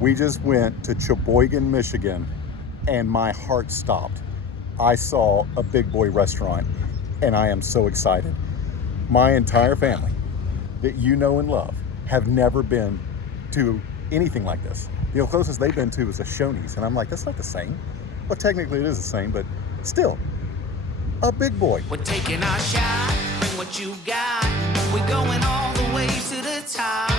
We just went to Sheboygan, Michigan, and my heart stopped. I saw a big boy restaurant, and I am so excited. My entire family that you know and love have never been to anything like this. The closest they've been to is a Shoney's, and I'm like, that's not the same. Well, technically it is the same, but still, a big boy. We're taking our shot, bring what you got. We're going all the way to the top.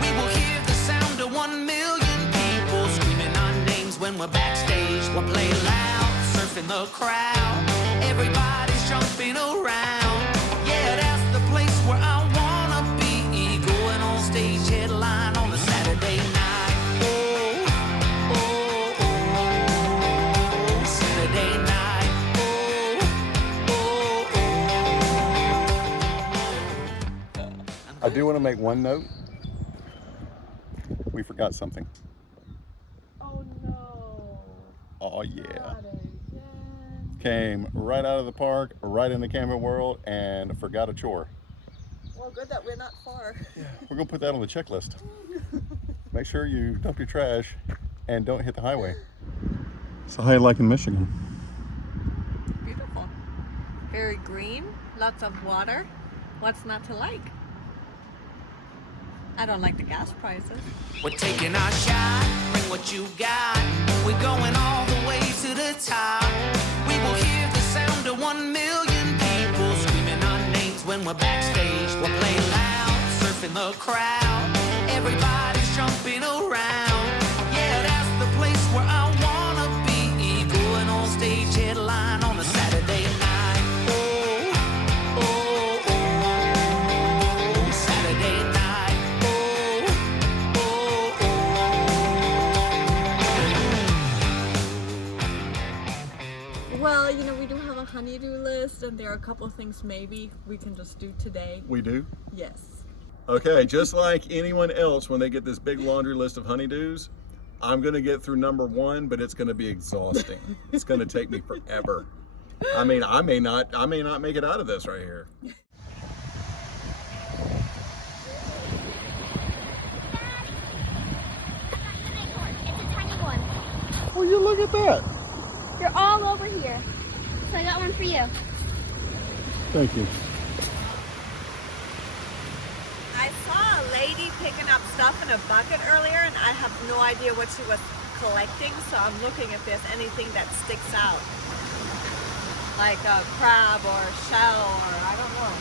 We will hear the sound of 1 million people screaming our names when we're backstage. We'll play loud, surfing the crowd. Everybody's jumping around. Yeah, that's the place where I wanna be. Going on stage, headline on a Saturday night. Oh, oh, oh, Saturday night. I do want to make one note. We forgot something. Oh no. Oh yeah. Not again. Came right out of the park, right in the camping world, and forgot a chore. Well, good that we're not far. We're gonna put that on the checklist. Make sure you dump your trash and don't hit the highway. So how you liking Michigan? Beautiful. Very green, lots of water. What's not to like? I don't like the gas prices. We're taking our shot, bring what you got. We're going all the way to the top. We will hear the sound of 1 million people screaming our names when we're backstage. We'll play loud, surfing the crowd. Everybody's jumping around. Yeah, that's the place where I wanna be. Going on stage, headline on a Saturday night. Oh, oh, oh, Saturday night. Well, you know, we do have a honey-do list, and there are a couple things maybe we can just do today. We do? Yes. Okay, just like anyone else when they get this big laundry list of honeydews, I'm gonna get through number 1, but it's gonna be exhausting. It's gonna take me forever. I mean, I may not make it out of this right here. It's a tiny one. Oh, you look at that. They're all over here. So I got one for you. Thank you. I saw a lady picking up stuff in a bucket earlier, and I have no idea what she was collecting, so I'm looking if there's anything that sticks out. Like a crab or a shell, or I don't know.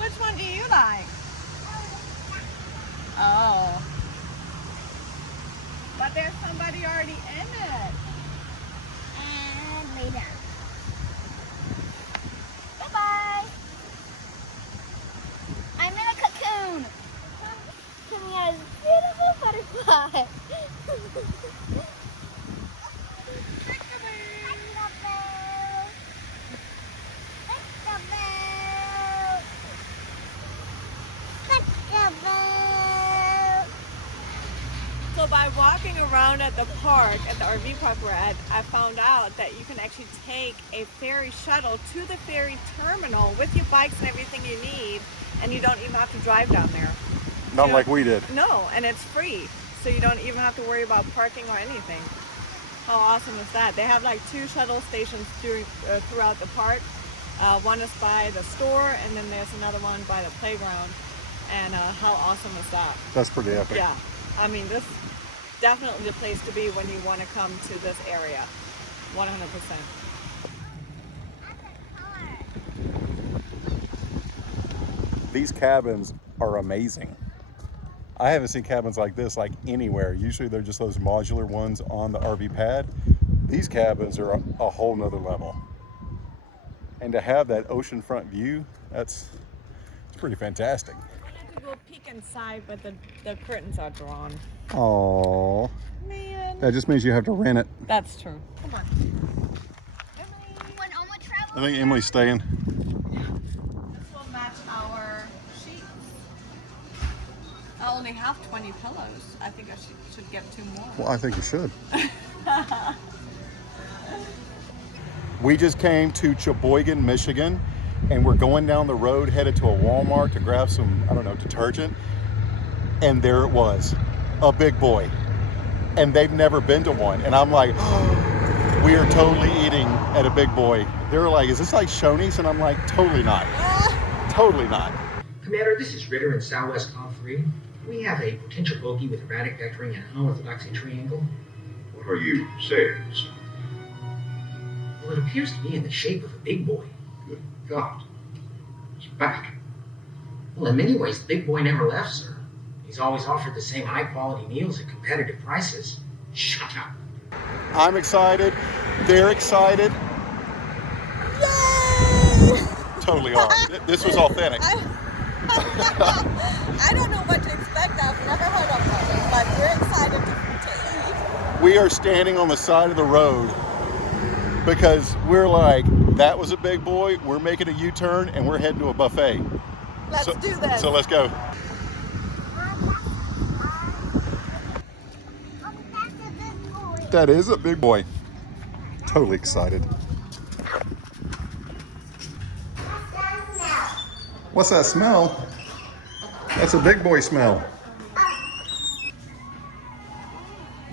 Which one do you like? Oh. But there's somebody already in it. And lay down. Bye-bye. I'm in a cocoon. Coming out as a beautiful butterfly. So by walking around at the park, at the RV park we're at, I found out that you can actually take a ferry shuttle to the ferry terminal with your bikes and everything you need, and you don't even have to drive down there. Not So- like we did. No, and it's free, so you don't even have to worry about parking or anything. How awesome is that? They have like 2 shuttle stations throughout the park. One is by the store, and then there's another one by the playground. And how awesome is that? That's pretty epic. Yeah, I mean, this is definitely the place to be when you want to come to this area, 100%. These cabins are amazing. I haven't seen cabins like this like anywhere. Usually they're just those modular ones on the RV pad. These cabins are a whole nother level. And to have that oceanfront view, it's pretty fantastic. I wanted to go peek inside, but the curtains are drawn. Oh, Man. that just means you have to rent it. That's true. Come on. When Oma travels, I think Emily's staying. This will match our sheets. I only have 20 pillows. I think I should get 2 more. Well, I think you should. We just came to Sheboygan, Michigan, and we're going down the road headed to a Walmart to grab some, I don't know, detergent. And there it was, a big boy. And they've never been to one. And I'm like, oh, we are totally eating at a big boy. They were like, is this like Shoney's? And I'm like, totally not. Totally not. Commander, this is Ritter in Southwest Com 3. We have a potential bogey with erratic vectoring and unorthodoxy triangle. What are you saying, sir? Well, it appears to be in the shape of a big boy. Good God. It's back. Well, in many ways, the big boy never left, sir. He's always offered the same high-quality meals at competitive prices. Shut up. I'm excited. They're excited. Yay! Totally are. This was authentic. I don't know what to expect. I've never heard of one, but we're excited to eat. We are standing on the side of the road because we're like, that was a big boy. We're making a U-turn and we're heading to a buffet. Let's do this. So let's go. That is a big boy. Totally excited. What's that smell? That's a big boy smell.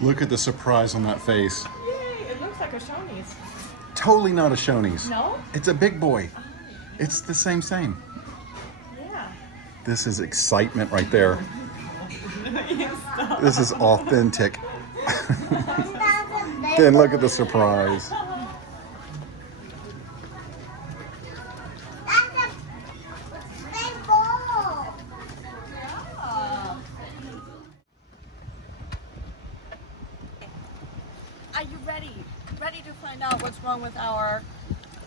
Look at the surprise on that face. Yay, it looks like a Shoney's. Totally not a Shoney's. No? It's a big boy. It's the same. Yeah. This is excitement right there. This is authentic. Then look at the surprise. Are you ready? Ready to find out what's wrong with our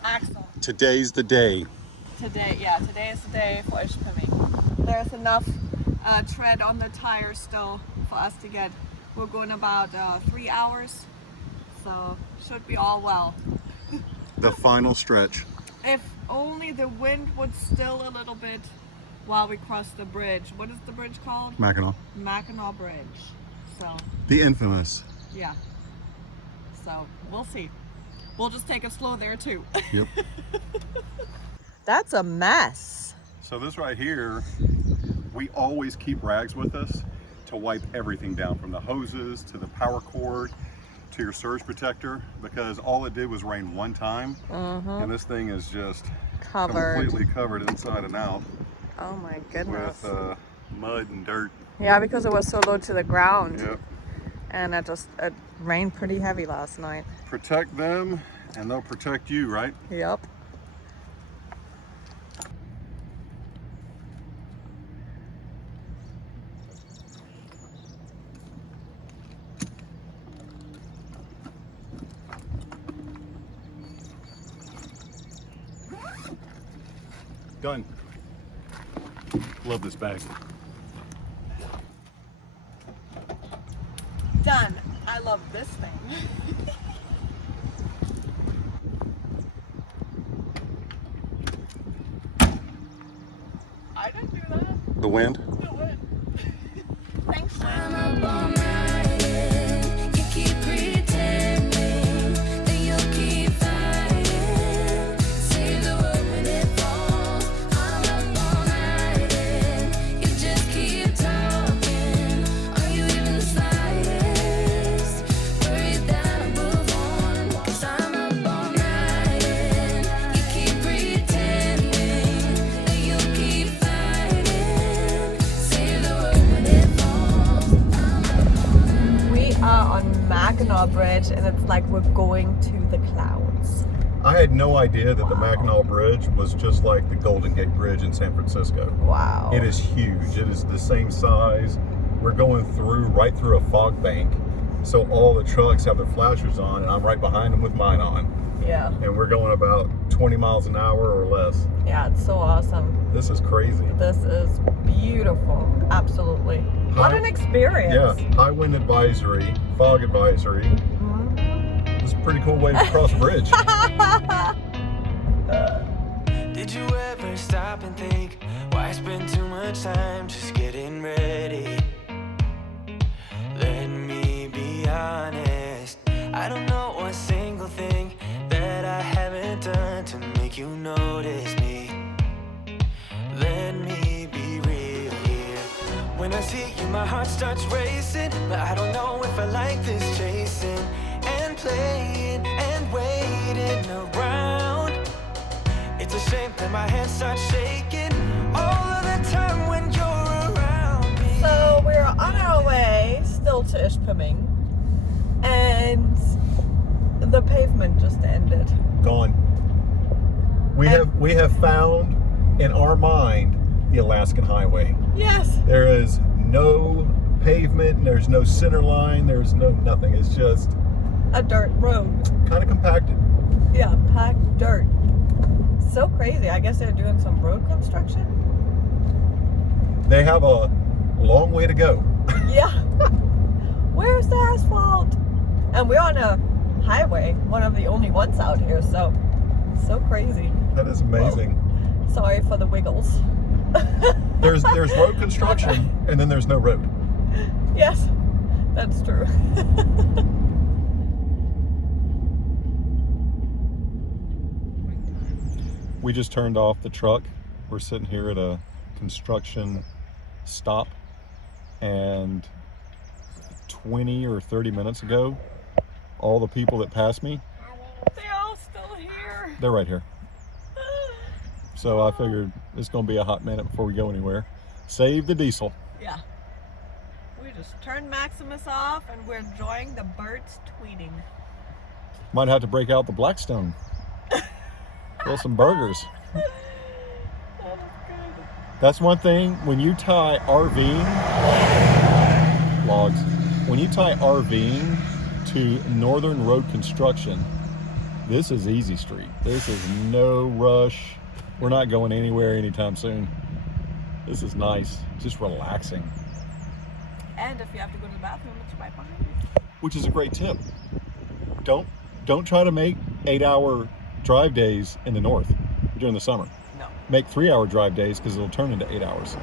axle? Today's the day. Today is the day for Ishpeming. There's enough tread on the tire still for us to get. We're going about 3 hours, so should be all well. The final stretch. If only the wind would still a little bit while we cross the bridge. What is the bridge called? Mackinac. Mackinac Bridge. So, The infamous. yeah. So, we'll see. We'll just take it slow there too. Yep. That's a mess. So this right here, we always keep rags with us to wipe everything down, from the hoses to the power cord to your surge protector, because all it did was rain one time, and this thing is just completely covered inside and out Oh my goodness. with mud and dirt. Yeah, because it was so low to the ground. Yep. And it rained pretty heavy last night. Protect them and they'll protect you, right? Yep. Done. Love this bag. Done. I love this thing. I didn't do that. The wind? The wind. Thanks. You keep pretending that you'll keep fighting. Save the world when it falls. I'm up all night and you just keep talking. Are you even the slightest worried that I'll move on? 'Cause I'm up all night and you keep pretending that you'll keep fighting. Save the world when it falls. We are on Mackinac Bridge and it's like we're going to the clouds. I had no idea that the Mackinac Bridge was just like the Golden Gate Bridge in San Francisco. Wow. It is huge. It is the same size. We're going right through a fog bank. So all the trucks have their flashers on and I'm right behind them with mine on. Yeah. And we're going about 20 miles an hour or less. Yeah, it's so awesome. This is crazy. This is beautiful. Absolutely. What an experience. Yeah, high wind advisory, fog advisory. It's a pretty cool way to cross a bridge. Did you ever stop and think, why spend too much time just getting ready? Let me be honest, I don't know one single thing that I haven't done to make you notice me. When I see you, my heart starts racing, but I don't know if I like this chasing and playing and waiting around. It's a shame that my hands start shaking all of the time when you're around me. So we're on our way still to Ishpeming, and the pavement just ended. Gone. We have found in our mind the Alaskan Highway. Yes. There is no pavement, there's no center line, there's no nothing. It's just A dirt road. kind of compacted. Yeah, packed dirt. So crazy. I guess they're doing some road construction. They have a long way to go. Yeah. Where's the asphalt? And we're on a highway, one of the only ones out here, so crazy. That is amazing. Well, sorry for the wiggles. There's road construction and then there's no road. Yes, that's true. We just turned off the truck. We're sitting here at a construction stop, and 20 or 30 minutes ago, all the people that passed me, They're all still here. they're right here. So I figured it's gonna be a hot minute before we go anywhere. Save the diesel. Yeah. We just turned Maximus off and we're enjoying the birds tweeting. Might have to break out the Blackstone. Grill some burgers. That is good. That's one thing, when you tie RVing, logs, when you tie RVing to northern road construction, this is easy street. This is no rush. We're not going anywhere anytime soon. This is nice, just relaxing. And if you have to go to the bathroom, it's right behind you. Which is a great tip. Don't try to make 8-hour drive days in the north during the summer. No. Make 3-hour drive days because it'll turn into 8 hours.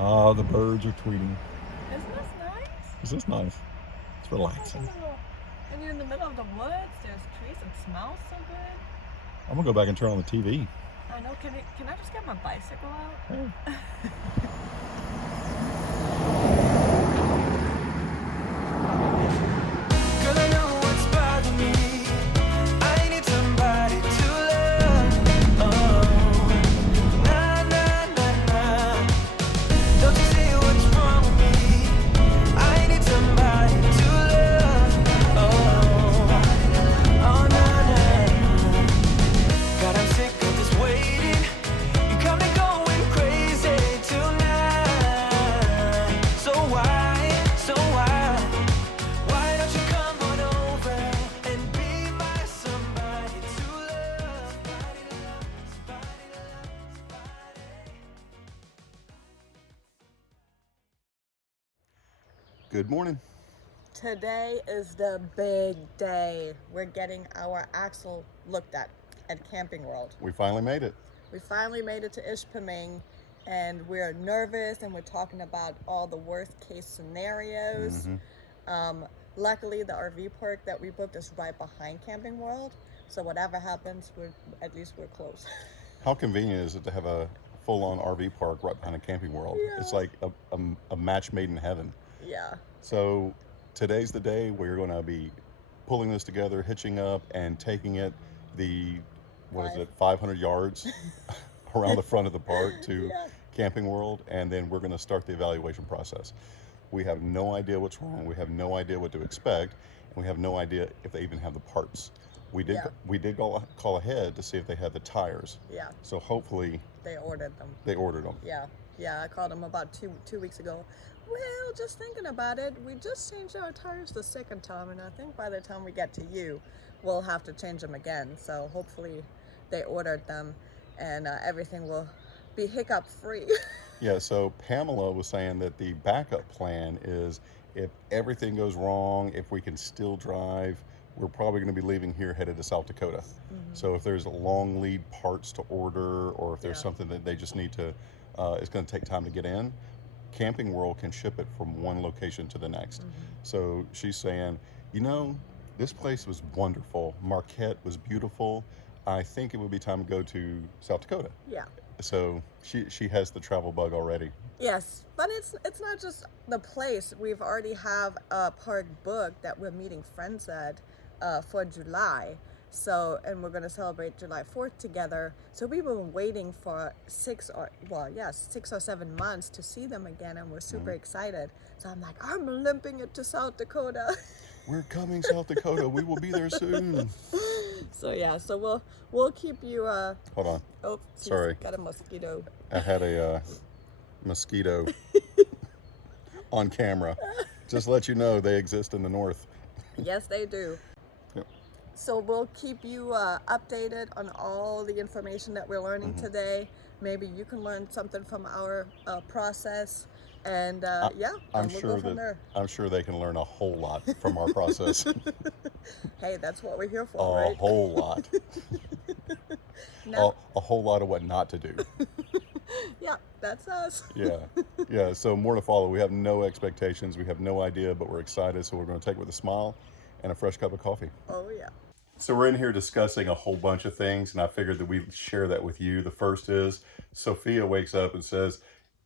Ah, the birds are tweeting. Isn't this nice? This is nice. It's relaxing. And you're in the middle of the woods, there's trees, it smells so good. I'm gonna go back and turn on the TV. I know, can I just get my bicycle out? Hey. Girl, I know what's bothering me. I need somebody to love. Oh, nah, nah, nah, nah. Don't you see what's wrong with me? I need somebody to love. Oh, nah, nah. God, I'm sick of this waiting. You got me going crazy tonight. So why? Why don't you come on over and be my somebody to love? Good morning. Today is the big day. We're getting our axle looked at Camping World. We finally made it. We finally made it to Ishpeming, and we're nervous, and we're talking about all the worst case scenarios. Luckily, the RV park that we booked is right behind Camping World, so whatever happens, at least we're close. How convenient is it to have a full-on RV park right behind a camping world? Yeah. It's like a match made in heaven. Yeah. So today's the day we're going to be pulling this together, hitching up, and taking it the 500 yards around the front of the park to Yeah. Camping World, and then we're going to start the evaluation process. We have no idea what's wrong. We have no idea what to expect, and we have no idea if they even have the parts. We did call ahead to see if they had the tires. Yeah. So hopefully They ordered them. they ordered them. Yeah, I called them about two weeks ago. Well, just thinking about it, we just changed our tires the second time, and I think by the time we get to you, we'll have to change them again. So hopefully they ordered them, and everything will be hiccup free. Yeah, so Pamela was saying that the backup plan is if everything goes wrong, if we can still drive, we're probably going to be leaving here headed to South Dakota. So if there's long lead parts to order, or if there's something that they just need to, it's going to take time to get in, Camping World can ship it from one location to the next. So she's saying, you know, this place was wonderful. Marquette was beautiful. I think it would be time to go to South Dakota. Yeah. So she has the travel bug already. Yes, but it's not just the place. We've already have a park booked that we're meeting friends at for July. So, and we're gonna celebrate July 4th together. So we've been waiting for 6 or 7 months to see them again, and we're super excited. So I'm like, I'm limping it to South Dakota. We're coming, South Dakota. We will be there soon. So yeah, so we'll keep you. Hold on. Oh, Sorry. Got a mosquito. I had a mosquito on camera. Just let you know they exist in the north. Yes, they do. Yep. So we'll keep you updated on all the information that we're learning today. Maybe you can learn something from our process, and I'm we'll sure go from there. I'm sure they can learn a whole lot from our process. Hey, that's what we're here for, A right? whole lot. Now, A whole lot of what not to do. yeah, that's us. Yeah. So more to follow. We have no expectations. We have no idea, but we're excited. So we're going to take it with a smile and a fresh cup of coffee. Oh yeah. So we're in here discussing a whole bunch of things, and I figured that we'd share that with you. The first is Sophia wakes up and says,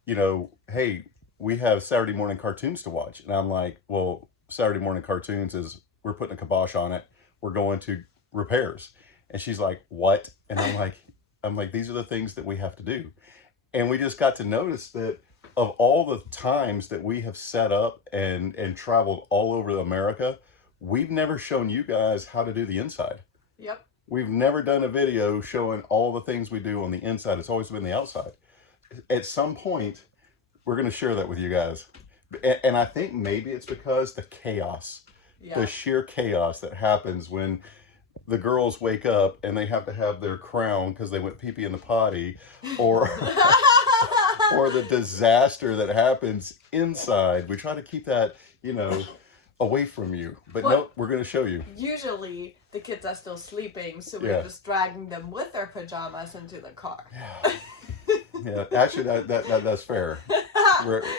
hey, we have Saturday morning cartoons to watch. And I'm like, well, Saturday morning cartoons is we're putting a kibosh on it. We're going to repairs. And she's like, what? And I'm like, these are the things that we have to do. And we just got to notice that of all the times that we have set up and traveled all over America, we've never shown you guys how to do the inside. Yep. We've never done a video showing all the things we do on the inside. It's always been the outside. At some point, we're going to share that with you guys. And I think maybe it's because the chaos, the sheer chaos that happens when the girls wake up and they have to have their crown because they went pee-pee in the potty, or or the disaster that happens inside. We try to keep that, away from you. But no, we're going to show you. Usually the kids are still sleeping, so Yeah. we're just dragging them with their pajamas into the car. Yeah, actually that's fair.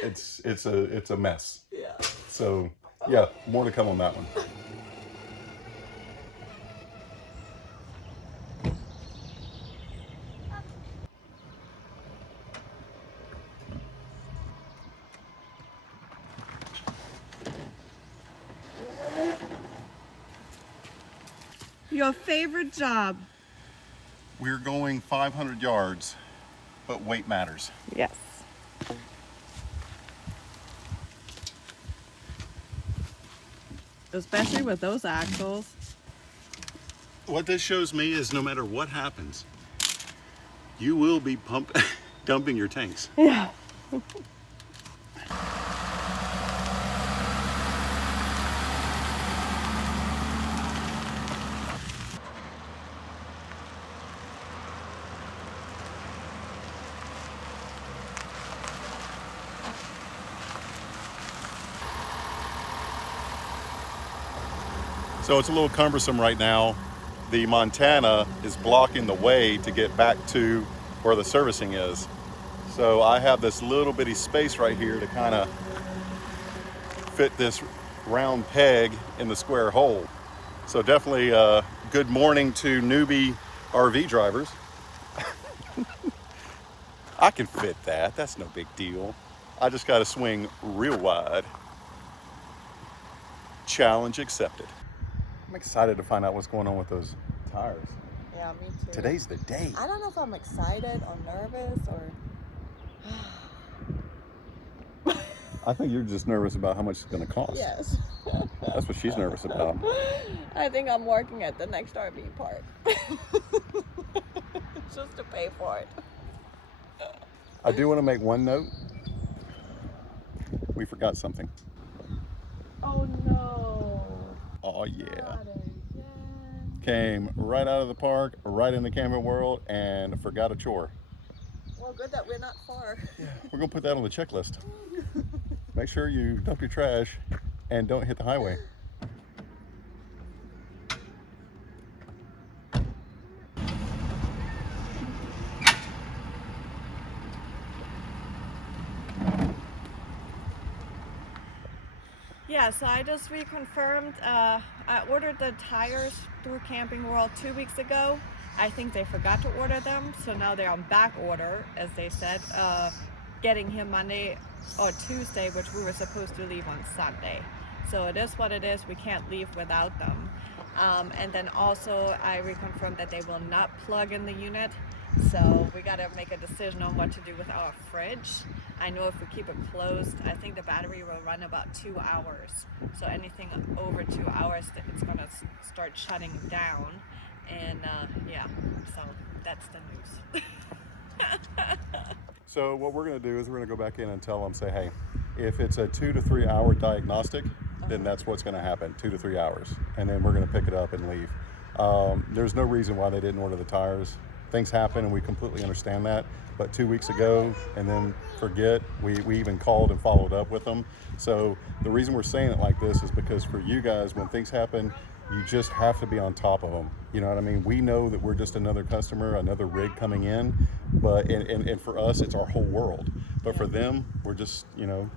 It's a mess. Yeah. So yeah, more to come on that one. Your favorite job? We're going 500 yards, but weight matters. Yes. Especially with those axles. What this shows me is no matter what happens, you will be dumping your tanks. Yeah. So it's a little cumbersome right now. The Montana is blocking the way to get back to where the servicing is. So I have this little bitty space right here to kind of fit this round peg in the square hole. So definitely good morning to newbie RV drivers. I can fit that, that's no big deal. I just got to swing real wide. Challenge accepted. I'm excited to find out what's going on with those tires. Yeah, me too. Today's the day. I don't know if I'm excited or nervous or... I think you're just nervous about how much it's going to cost. Yes. That's what she's nervous about. I think I'm working at the next RV park. Just to pay for it. I do want to make one note. We forgot something. Oh no. Oh yeah. Not again. Came right out of the park, right in the camping world, and forgot a chore. Well, good that we're not far. We're going to put that on the checklist. Make sure you dump your trash and don't hit the highway. Yeah, so I just reconfirmed. I ordered the tires through Camping World 2 weeks ago, I think they forgot to order them, so now they're on back order, as they said, getting here Monday or Tuesday, which we were supposed to leave on Sunday. So it is what it is. We can't leave without them. And then also I reconfirmed that they will not plug in the unit. So we got to make a decision on what to do with our fridge. I know if we keep it closed, I think the battery will run about 2 hours. So anything over 2 hours, it's going to start shutting down. And yeah, so that's the news. So what we're going to do is we're going to go back in and tell them, say, hey, if it's a 2 to 3 hour diagnostic, then that's what's going to happen, 2 to 3 hours. And then we're going to pick it up and leave. There's no reason why they didn't order the tires. Things happen and we completely understand that. But 2 weeks ago, and then forget, we even called and followed up with them. So the reason we're saying it like this is because for you guys, when things happen, you just have to be on top of them. You know what I mean? We know that we're just another customer, another rig coming in, but and for us, it's our whole world. But for them, we're just, you know,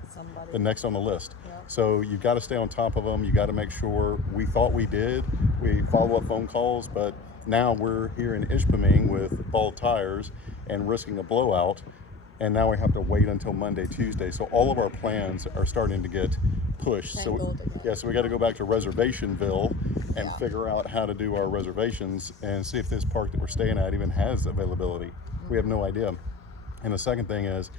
the next on the list. So you got to stay on top of them. You got to make sure. We thought we did. We follow up phone calls, but now we're here in Ishpeming with bald tires and risking a blowout. And now we have to wait until Monday, Tuesday. So all of our plans are starting to get pushed. So yeah, so we got to go back to Reservationville and figure out how to do our reservations and see if this park that we're staying at even has availability. We have no idea. And the second thing is,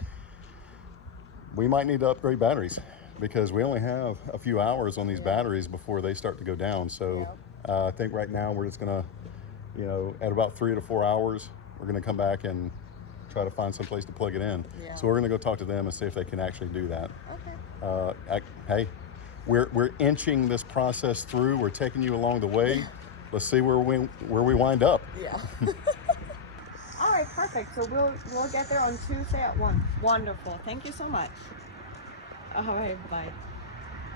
we might need to upgrade batteries because we only have a few hours on these batteries before they start to go down. So I think right now we're just gonna, you know, at about 3 to 4 hours, we're gonna come back and try to find some place to plug it in. So we're gonna go talk to them and see if they can actually do that. Hey, we're inching this process through. We're taking you along the way. Let's see where we wind up. Yeah. All right, perfect. So we'll get there on Tuesday at 1. Wonderful. Thank you so much. All right, bye.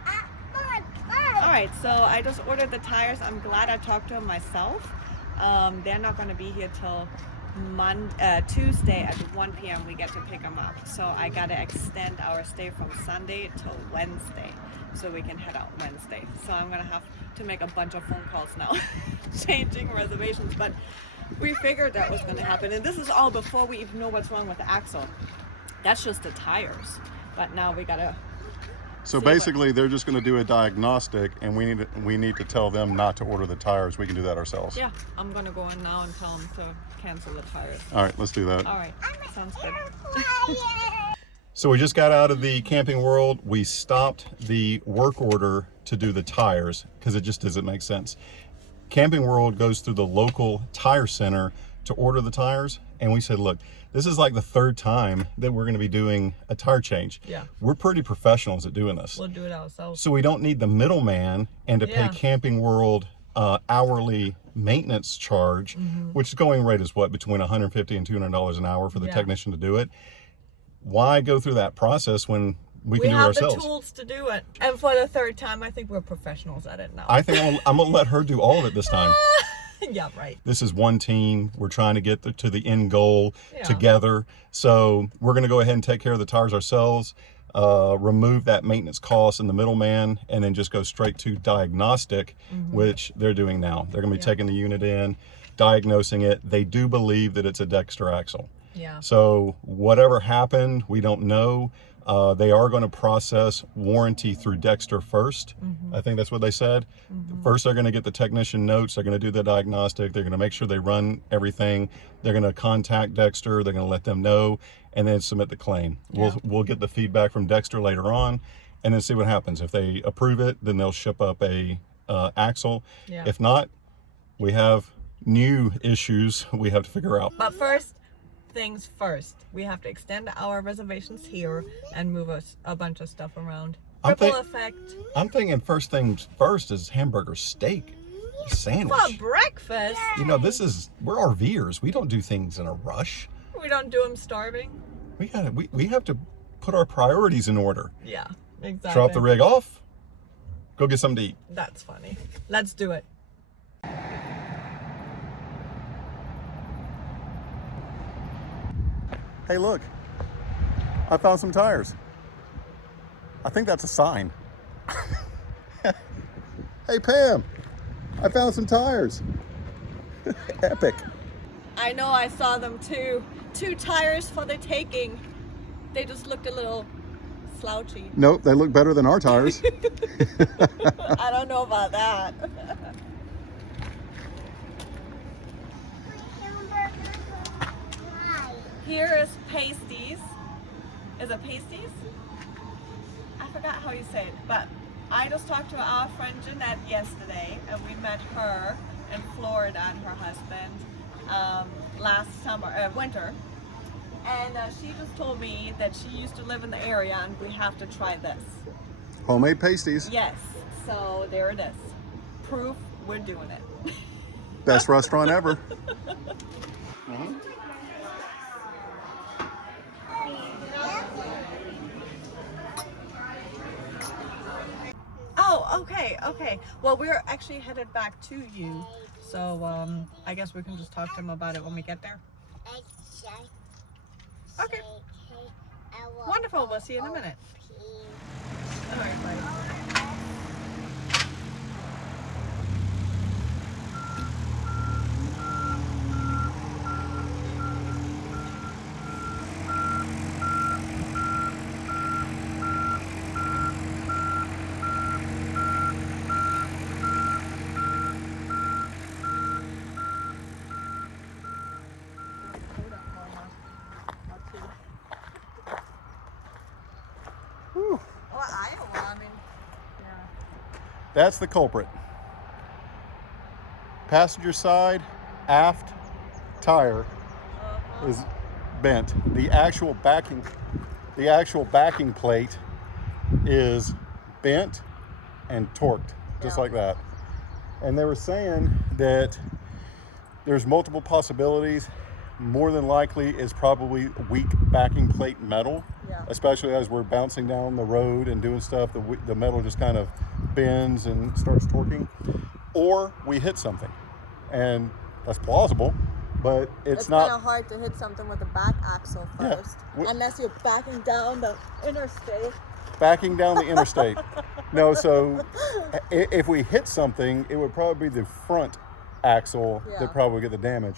All right, so I just ordered the tires. I'm glad I talked to them myself. They're not going to be here till Tuesday at 1 p.m. we get to pick them up. So I got to extend our stay from Sunday till Wednesday so we can head out Wednesday. So I'm going to have to make a bunch of phone calls now, changing reservations. But we figured that was going to happen. And this is all before we even know what's wrong with the axle. That's just the tires. But now we got to... So basically, they're just going to do a diagnostic, and we need to tell them not to order the tires. We can do that ourselves. Yeah, I'm going to go in now and tell them to cancel the tires. All right, let's do that. All right, sounds good. So we just got out of the Camping World. We stopped the work order to do the tires because it just doesn't make sense. Camping World goes through the local tire center to order the tires, and we said, look, this is like the 3rd time that we're going to be doing a tire change. Yeah. We're pretty professionals at doing this. We'll do it ourselves. So we don't need the middleman and to pay Camping World hourly maintenance charge, which going rate is what, between $150 and $200 an hour for the technician to do it. Why go through that process when we can do it ourselves? We have the tools to do it. And for the 3rd time, I think we're professionals at it now. I think I'm going to let her do all of it this time. Yeah, right. This is one team. We're trying to get to the end goal together. So we're going to go ahead and take care of the tires ourselves, remove that maintenance cost and the middleman, and then just go straight to diagnostic, which they're doing now. They're going to be taking the unit in, diagnosing it. They do believe that it's a Dexter axle. Yeah. So whatever happened, we don't know. They are going to process warranty through Dexter first. I think that's what they said. First, they're going to get the technician notes. They're going to do the diagnostic. They're going to make sure they run everything. They're going to contact Dexter. They're going to let them know and then submit the claim. We'll get the feedback from Dexter later on and then see what happens. If they approve it, then they'll ship up a axle. If not, we have new issues we have to figure out. But first things first, we have to extend our reservations here and move a bunch of stuff around. Ripple effect. I'm thinking first things first is hamburger steak sandwich. For breakfast? You know, we're RVers. We don't do things in a rush. We don't do them starving. We have to put our priorities in order. Yeah, exactly. Drop the rig off, go get something to eat. That's funny. Let's do it. Hey, look, I found some tires. I think that's a sign. Hey, Pam, I found some tires. Epic. I know, I saw them too. 2 tires for the taking. They just looked a little slouchy. Nope, they look better than our tires. I don't know about that. Here is pasties. Is it pasties? I forgot how you say it, but I just talked to our friend Jeanette yesterday, and we met her in Florida and her husband last winter. And she just told me that she used to live in the area, and we have to try this. Homemade pasties. Yes, so there it is. Proof we're doing it. Best restaurant ever. Oh, okay. Well, we're actually headed back to you, so I guess we can just talk to him about it when we get there. Okay. Wonderful. We'll see you in a minute. All right, bye. Whew. Well, Iowa, I mean, yeah. That's the culprit. Passenger side aft tire is bent. The actual backing plate is bent and torqued, just like that. And they were saying that there's multiple possibilities. More than likely is probably weak backing plate metal, especially as we're bouncing down the road and doing stuff. The metal just kind of bends and starts torquing, or we hit something, and that's plausible. But it's not kind of hard to hit something with the back axle first, unless you're backing down the interstate. Backing down the interstate. No, so if we hit something, it would probably be the front axle that probably get the damage,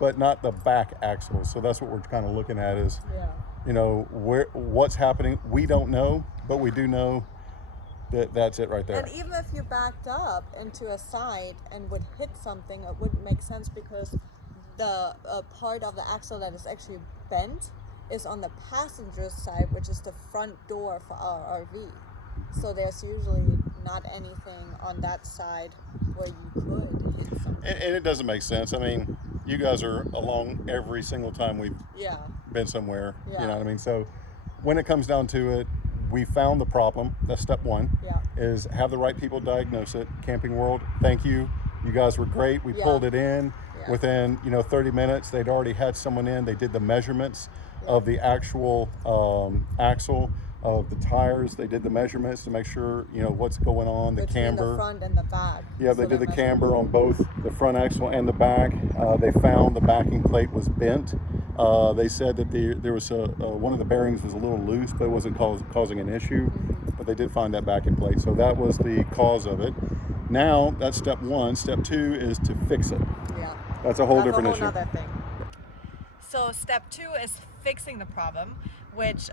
but not the back axle. So that's what we're kind of looking at is, you know, what's happening. We don't know, but we do know that that's it right there. And even if you backed up into a side and would hit something, it wouldn't make sense because the part of the axle that is actually bent is on the passenger side, which is the front door for our RV. So there's usually not anything on that side where you could hit something. And it doesn't make sense. I mean, you guys are along every single time we've been somewhere. You know what I mean? So when it comes down to it, we found the problem. That's step one, is have the right people diagnose it. Camping World, thank you. You guys were great. We pulled it in within 30 minutes. They'd already had someone in. They did the measurements of the actual axle of the tires. They did the measurements to make sure what's going on, the between camber, the front and the back. they did the camber on both the front axle and the back. They found the backing plate was bent. They said that there was one of the bearings was a little loose, but it wasn't causing an issue. But they did find that backing plate, so that was the cause of it. Now that's step one. Step two is to fix it. That's a whole different issue. Other thing. So step two is fixing the problem, which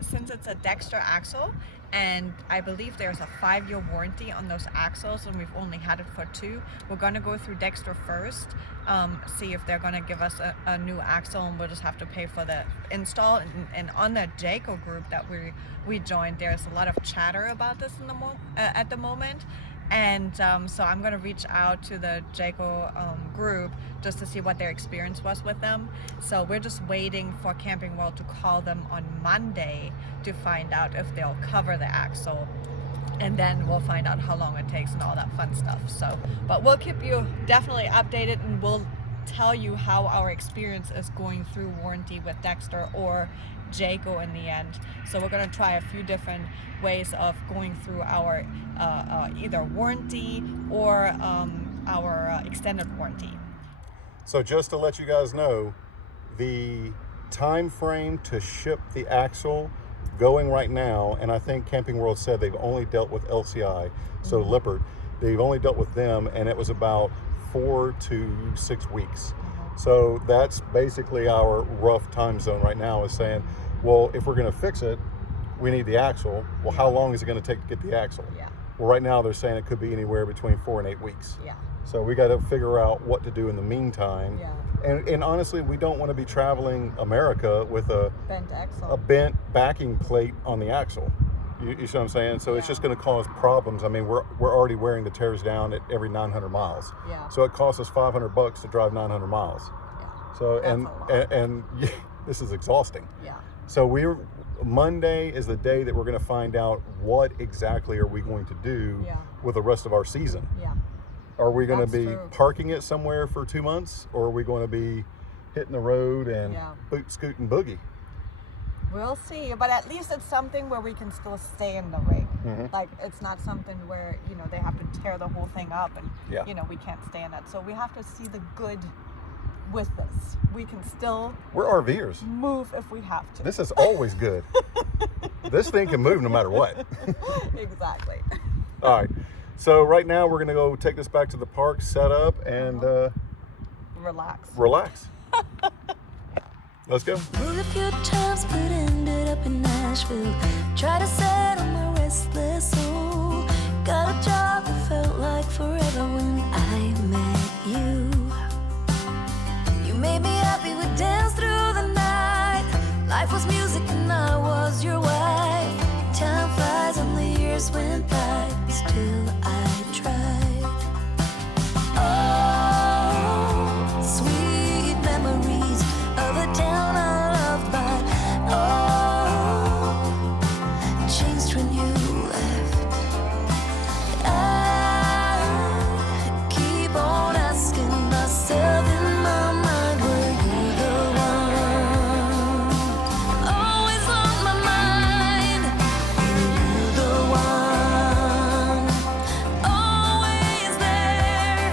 since it's a Dexter axle, and I believe there's a 5-year warranty on those axles, and we've only had it for 2, we're going to go through Dexter first, see if they're going to give us a new axle, and we'll just have to pay for the install. And on the Jayco group that we joined, there's a lot of chatter about this at the moment. And so I'm going to reach out to the Jayco group just to see what their experience was with them. So we're just waiting for Camping World to call them on Monday to find out if they'll cover the axle. And then we'll find out how long it takes and all that fun stuff. So, but we'll keep you definitely updated, and we'll tell you how our experience is going through warranty with Dexter or Jayco in the end. So we're going to try a few different ways of going through our either warranty or our extended warranty. So just to let you guys know, the time frame to ship the axle going right now, and I think Camping World said they've only dealt with LCI, so Lippert, they've only dealt with them, and it was about 4 to 6 weeks. So that's basically our rough time zone right now, is saying, well, if we're going to fix it, we need the axle. Well, how long is it going to take to get the axle? Yeah. Well, right now they're saying it could be anywhere between 4 and 8 weeks. Yeah. So we got to figure out what to do in the meantime. Yeah. And honestly, we don't want to be traveling America with a Bent axle. a bent backing plate on the axle. You see what I'm saying? So it's just going to cause problems. I mean, we're already wearing the tears down at every 900 miles. Yeah. So it costs us $500 to drive 900 miles. Yeah. So That's and a lot. and this is exhausting. Yeah. So Monday is the day that we're going to find out what exactly are we going to do with the rest of our season. Yeah. Are we going to That's be true. parking it somewhere for 2 months, or are we going to be hitting the road and boot, scoot, and boogie? We'll see, but at least it's something where we can still stay in the rig. Mhm. Like, it's not something where, you know, they have to tear the whole thing up and, you know, we can't stay in it. So we have to see the good with this. We can still We're RVers. move if we have to. This is always good. This thing can move no matter what. Exactly. All right. So right now we're going to go take this back to the park, set up, and Relax. relax. Let's go. Moved a few times, but ended up in Nashville. Tried to settle my restless soul. Got a job that felt like forever when I met you. You made me happy, we danced through the night. Life was music and I was your wife. Time flies and the years went by, still I tried. Oh, sweet memories of a town I loved, but oh, changed when you left. I keep on asking myself in my mind, were you the one? Always on my mind. Were you the one? Always there.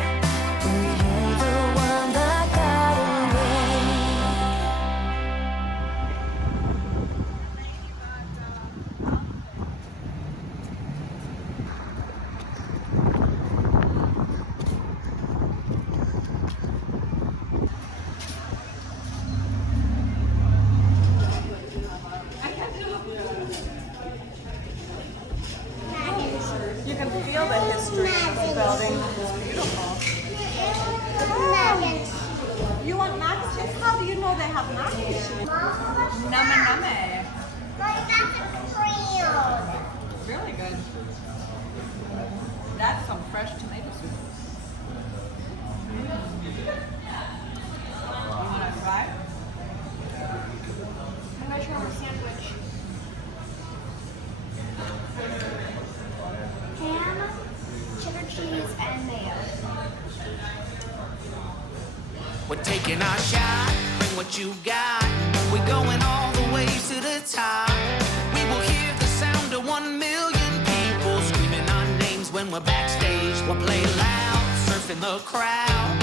Were you the one that got away? You can feel the history of the building. It's beautiful. You want mac and cheese? How do you know they have mac and cheese? Numme numme. Really good. That's some fresh tomato soup. You want to try? I'm gonna try a sandwich. Ham, cheddar cheese, and mayo. We're taking our shot, bring what you got. We're going all the way to the top. We will hear the sound of 1 million people screaming our names when we're backstage. We'll play loud, surfing the crowd.